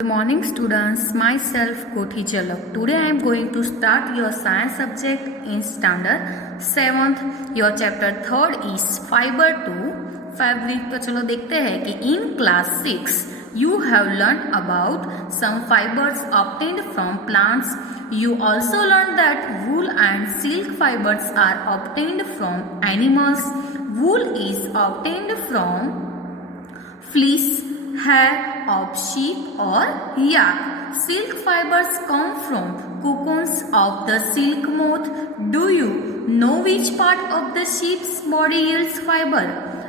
Good morning students, myself Kothi Jalak. Today I am going to start your science subject in standard 7th. Your chapter 3rd is fiber to fabric. तो चलो देखते हैं कि in class 6 you have learned about some fibers obtained from plants. You also learned that wool and silk fibers are obtained from animals. Wool is obtained from fleece, hair of sheep or yak. Silk fibers come from cocoons of the silk moth. Do you know which part of the sheep's body yields fiber?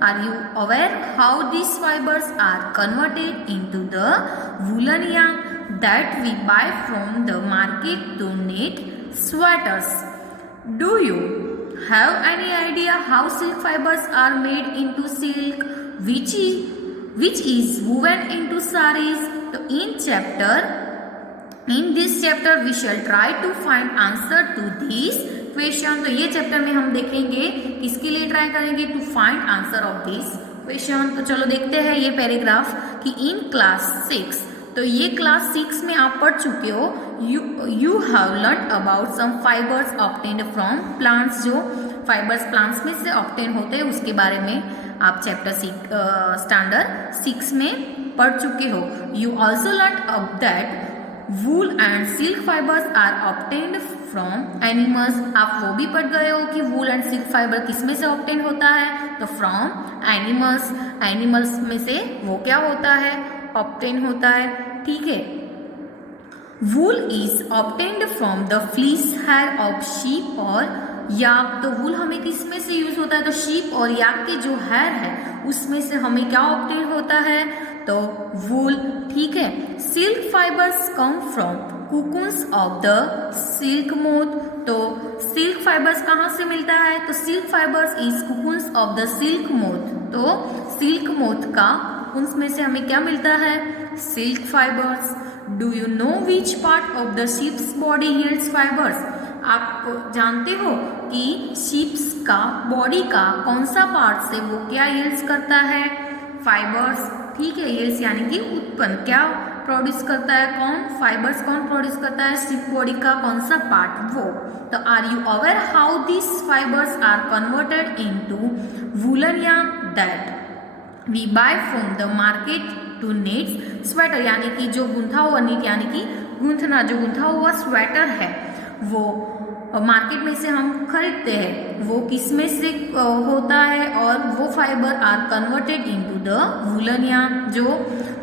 Are you aware how these fibers are converted into the woolen yarn that we buy from the market to knit sweaters? Do you have any idea how silk fibers are made into silk, which is woven into saris? So in this chapter we shall try to find answer to this question. तो ये chapter में हम देखेंगे किसके लिए try करेंगे to find answer of this question. तो चलो देखते हैं ये पैराग्राफ कि इन क्लास 6, तो ये क्लास 6 में आप पढ़ चुके हो. You have learn about some fibres obtained from plants. जो फाइबर्स प्लांट्स में से ऑब्टेन होते हैं उसके बारे में आप चैप्टर स्टैंडर्ड 6 में पढ़ चुके हो. You also learn that wool and silk fibres are obtained from animals. आप वो भी पढ़ गए हो कि वूल एंड सिल्क फाइबर किस में से ऑब्टेन होता है, तो फ्रॉम एनिमल्स. एनिमल्स में से वो क्या होता है, ऑब्टेन होता है. ठीक है. Wool is obtained from the fleece hair of sheep और याक. तो वूल हमें किस में से यूज होता है, तो शीप और याक के जो हेयर है उसमें से हमें क्या ऑब्टेन होता है, तो वूल. ठीक है. Silk fibres come from cocoons of the silk moth. तो सिल्क फाइबर्स कहाँ से मिलता है, तो silk fibres is cocoons of the silk moth. तो सिल्क मोथ का उसमें से हमें क्या मिलता है, silk fibres. Do you know which part of the sheep's body yields fibres. आप जानते हो कि शीप्स का बॉडी का कौन सा पार्ट से वो क्या यील्ड्स करता है, फाइबर्स. ठीक है. यील्ड्स यानी कि उत्पन्न, क्या प्रोड्यूस करता है, कौन, फाइबर्स कौन प्रोड्यूस करता है, शीप बॉडी का कौन सा पार्ट, वो. तो are you aware how this fibres are converted into woollen yarn that we buy from the market to knit sweater. यानी कि जो गूंथा हुआ, नीट यानी कि गूंथना, जो गूंथा हुआ स्वेटर है वो मार्केट में से हम खरीदते हैं, वो किस में से होता है, और वो fibre are converted into the woollen yarn. जो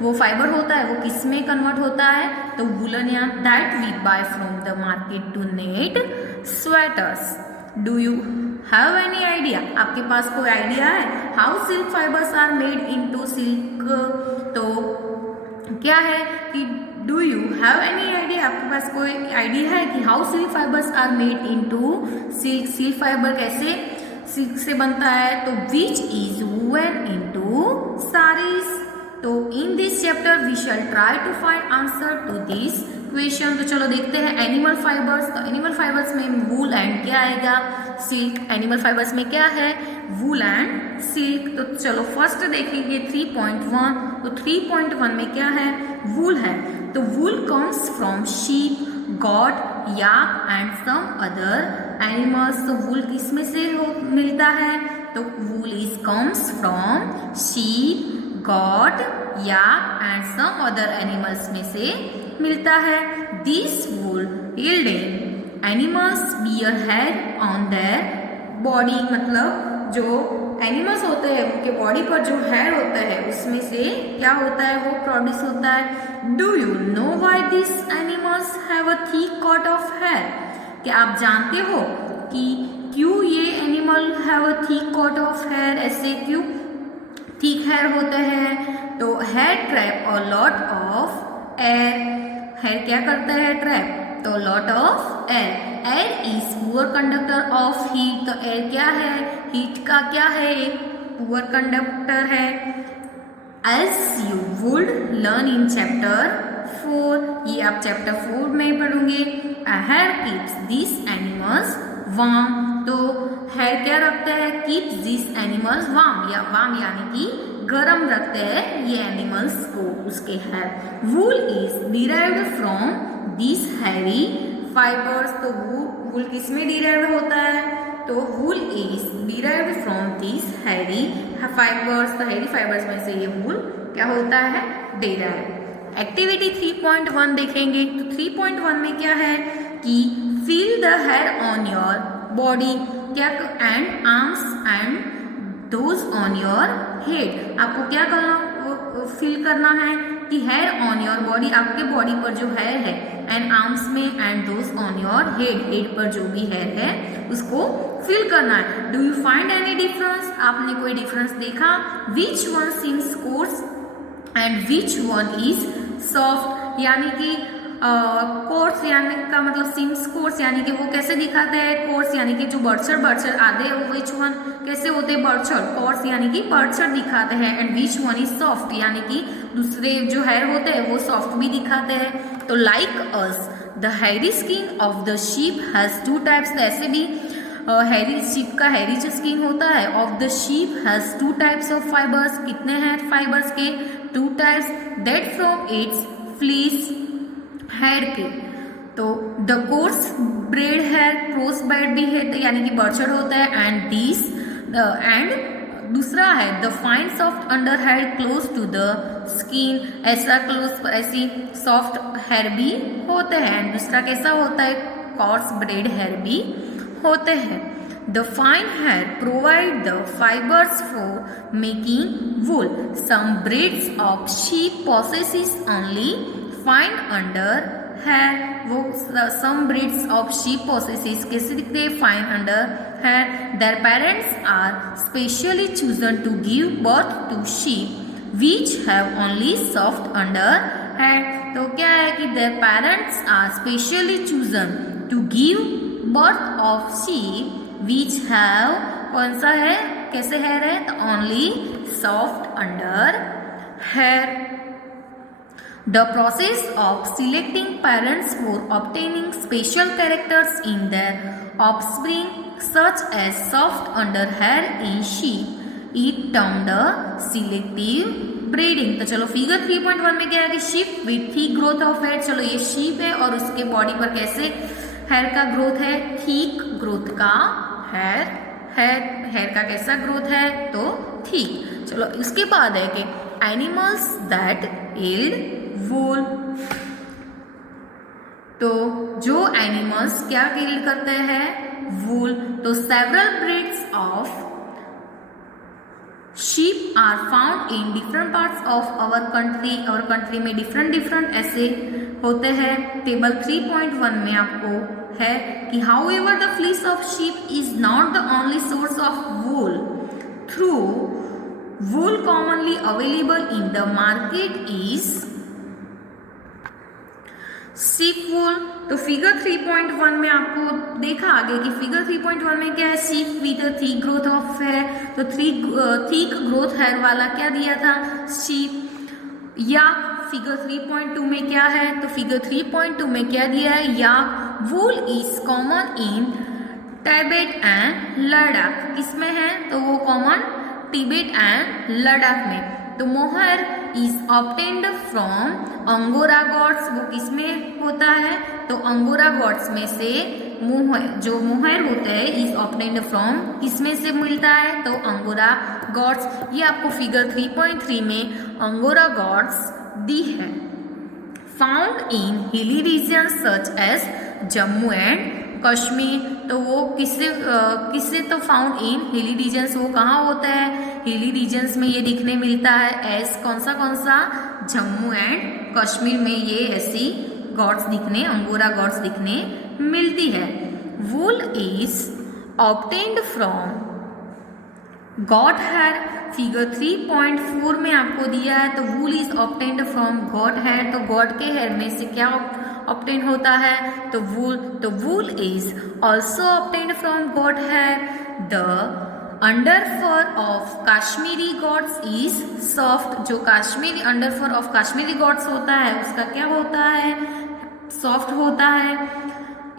वो फाइबर होता है वो किस में कन्वर्ट होता है, तो woollen yarn that we buy from the market to knit sweaters. Do you have any idea. आपके पास कोई आइडिया है how silk fibres are made into silk. तो क्या है कि do you have any idea, आपके पास कोई आइडिया है कि how silk fibres are made into silk. Silk fibre कैसे सिल्क से बनता है, तो which is woven into saris. तो in this chapter we shall try to find answer to this question. तो चलो देखते हैं एनिमल फाइबर्स. तो एनिमल फाइबर्स में वूल एंड क्या आएगा, सिल्क. एनिमल फाइबर्स में क्या है, वूल एंड सिल्क. तो चलो फर्स्ट देखेंगे 3.1. तो 3.1 में क्या है, वूल है. तो wool comes from sheep, goat, yak and some other animals. तो वूल किस में से मिलता है, तो wool is comes from sheep, goat, yak and some other animals में से मिलता है. This wool yielding animals bear hair on their body. मतलब जो एनिमल्स होते हैं उनके बॉडी पर जो हेयर होता है उसमें से क्या होता है, वो प्रोड्यूस होता है. Do you know why this animals have a thick coat of hair. क्या आप जानते हो कि क्यों ये animal have a thick coat of hair, ऐसे क्यों थिक हेयर होते हैं. तो हेयर ट्रैप और लॉट ऑफ एयर. हेयर क्या करता है, ट्रैप, तो lot of air. Air is poor conductor of heat. तो एयर क्या है, हीट का क्या है, एक पुअर कंडक्टर है. As you would learn in chapter 4. ये आप चैप्टर 4 में पढ़ोगे. Hair keeps this animals warm. तो हेयर क्या रखता है, कीप्स दिस एनिमल्स वार्म. या वार्म यानी कि गर्म रखते हैं ये एनिमल्स को उसके hair. Wool is derived from this hairy fibres, तो वूल किस में डिराइव्ड होता है, तो wool is derived from this hairy fibres, तो हैरी फाइबर्स में से ये वूल क्या होता है, डिराइव्ड। एक्टिविटी 3.1 देखेंगे, तो 3.1 में क्या है कि feel the hair on your body, क्या and arms and those on your head, आपको क्या करना फील करना है कि हेयर ऑन योर बॉडी, आपके बॉडी पर जो हेयर है, एंड आर्म्स में and those on your head, head पर जो भी हेयर है उसको फील करना है। Do you find any difference, आपने कोई डिफरेंस देखा, which one seems coarse and which one is soft, यानी कि कोर्स यानी का मतलब सीम्स कोर्स यानी कि वो कैसे दिखाते हैं, कोर्स यानी कि जो बड़छड़ बड़छड़ आधे, वो विच वन कैसे होते हैं, बड़छड़, कोर्स यानी कि बड़छड़ दिखाते हैं, and which one is soft यानी कि दूसरे जो हेयर होते हैं वो सॉफ्ट भी दिखाते हैं। तो like us the hairy skin of the sheep has two types, ऐसे भी हैरी शीप का हैरी जो स्किन होता है of the sheep has two types of fibres, कितने हैं फाइबर्स के, two types, that from its fleece, hair के, तो the coarse beard hair, coarse beard भी है यानी कि बड़छड़ होता है, एंड दिस एंड दूसरा है the fine soft under hair close to the skin, ऐसा क्लोज ऐसी सॉफ्ट हेयर भी होते हैं, एंड दूसरा कैसा होता है, कोर्स ब्रेड हेयर भी होते हैं। The fine hair provide the fibers for making wool. Some breeds of sheep possesses only fine under hair. वो some breeds of sheep possesses कैसे दिखते हैं, fine under hair. Their parents are specially chosen to give birth to sheep which have only soft under hair. तो क्या है कि their parents are specially chosen to give birth of sheep which have, कौन सा है, कैसे hair है, तो only soft under hair. The process of selecting parents for obtaining special characters in their offspring such as soft under hair in sheep is termed selective breeding. तो चलो figure 3.1 में क्या है कि sheep with thick growth of hair, चलो ये sheep है और उसके बॉडी पर कैसे हेयर का ग्रोथ है, थिक ग्रोथ का हेयर का कैसा ग्रोथ है, तो थिक। चलो उसके बाद है कि एनिमल्स दैट यील्ड वूल, तो जो एनिमल्स क्या यील्ड करते हैं, वूल, तो several breeds of sheep are found in different parts of our country में डिफरेंट ऐसे होते हैं। टेबल 3.1 में आपको है कि however the fleece of sheep is not the only source of wool, through wool commonly available in the market is sheep wool. तो figure 3.1 में आपको देखा आगे कि फिगर 3.1 में क्या है, sheep with thick growth of hair, तो थिक ग्रोथ हेयर वाला क्या दिया था, शीप। या फिगर 3.2 में क्या है, तो फिगर 3.2 में क्या दिया है, या वूल is common in Tibet and Ladakh, किसमें है, तो वो कॉमन तिब्बत एंड लद्दाख में। तो mohair is obtained from angora goats, वो किसमें होता है, तो अंगोरा गॉड्स में से जो मोहर होता है इज ऑब्टेन्ड फ्रॉम, किसमें से मिलता है, तो अंगोरा गॉड्स। ये आपको फिगर 3.3 में अंगोरा गॉड्स दी है। Found in hilly region such as Jammu and Kashmir, तो वो किससे तो फाउंड इन हिली रीजन्स, वो कहाँ होता है, हिली रीजन्स में ये दिखने मिलता है एज कौन सा जम्मू एंड कश्मीर में ये ऐसी गॉड्स दिखने, अंगोरा गॉड्स दिखने मिलती है। Wool is obtained from goat hair, figure 3.4 में आपको दिया है, तो wool is obtained from goat hair, तो गॉड के हेयर में से क्या ऑब्टेन होता है, तो wool is also obtained from goat hair. The under fur of Kashmiri goats is soft, जो Kashmiri under fur of Kashmiri goats होता है उसका क्या होता है, सॉफ्ट होता है।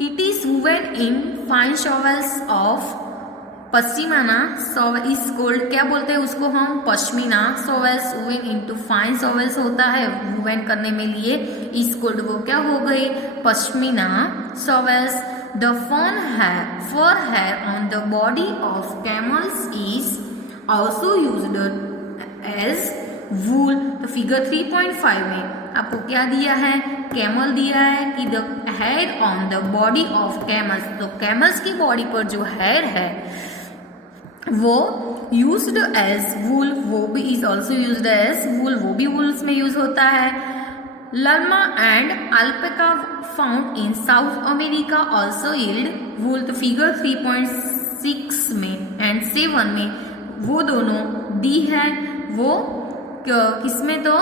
It is woven in fine शॉवेल्स of पश्चिमाना इस कोल्ड क्या बोलते हैं उसको हम पश्मीना सोवेल्स वूवन इनटू फाइन सोवेल्स होता है वूवन करने में लिए इस कोल्ड को क्या हो गई pashmina shawls. The fur hair on the body of camels is also used as wool. तो फिगर 3.5 में आपको क्या दिया है कैमल दिया है कि the hair on the body of camels, तो कैमल्स की बॉडी पर जो हेयर है वो यूज्ड एज वूल, वो भी is also used as wool, वो भी वूल्स में यूज होता है। Llama and alpaca found in South America also yield wool. तो फिगर 3.6 में एंड 7 में वो दोनों दी है, वो किसमें तो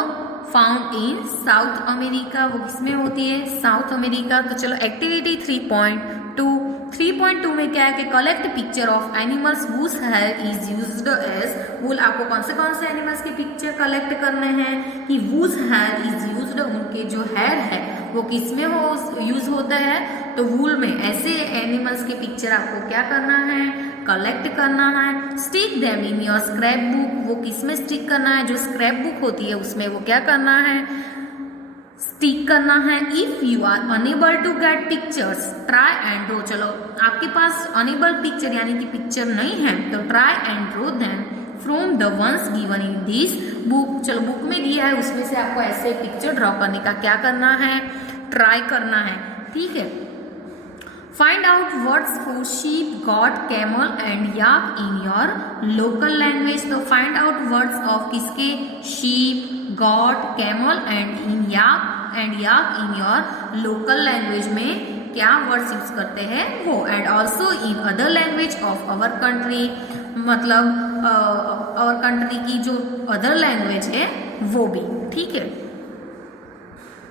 फाउंड इन साउथ अमेरिका, वो किसमें होती है साउथ अमेरिका। तो चलो एक्टिविटी 3.2 में क्या है कि collect picture of animals whose hair is used as wool. आपको कौन से एनिमल्स के पिक्चर कलेक्ट करने हैं कि हुज हेयर इज यूज्ड, उनके जो हेयर है वो किस में यूज होता है तो वूल में। ऐसे एनिमल्स के पिक्चर आपको क्या करना है कलेक्ट करना है। Stick them in your scrap book, वो किस में स्टिक करना है जो स्क्रैप बुक होती है उसमें वो क्या करना है स्टिक करना है। If you are unable to get pictures try and draw. चलो आपके पास अनेबल पिक्चर यानी कि पिक्चर नहीं है तो try and draw them from the ones given in this book. चलो बुक में दिया है उसमें से आपको ऐसे पिक्चर ड्रॉ करने का क्या करना है ट्राई करना है, ठीक है। Find out words for sheep got camel and yak in your local language. तो फाइंड आउट वर्ड्स ऑफ किसके sheep got camel and yak in your local language में क्या वर्ड्स यूज करते हैं वो, and also in other language of our country, मतलब our country की जो अदर लैंग्वेज है वो भी, ठीक है।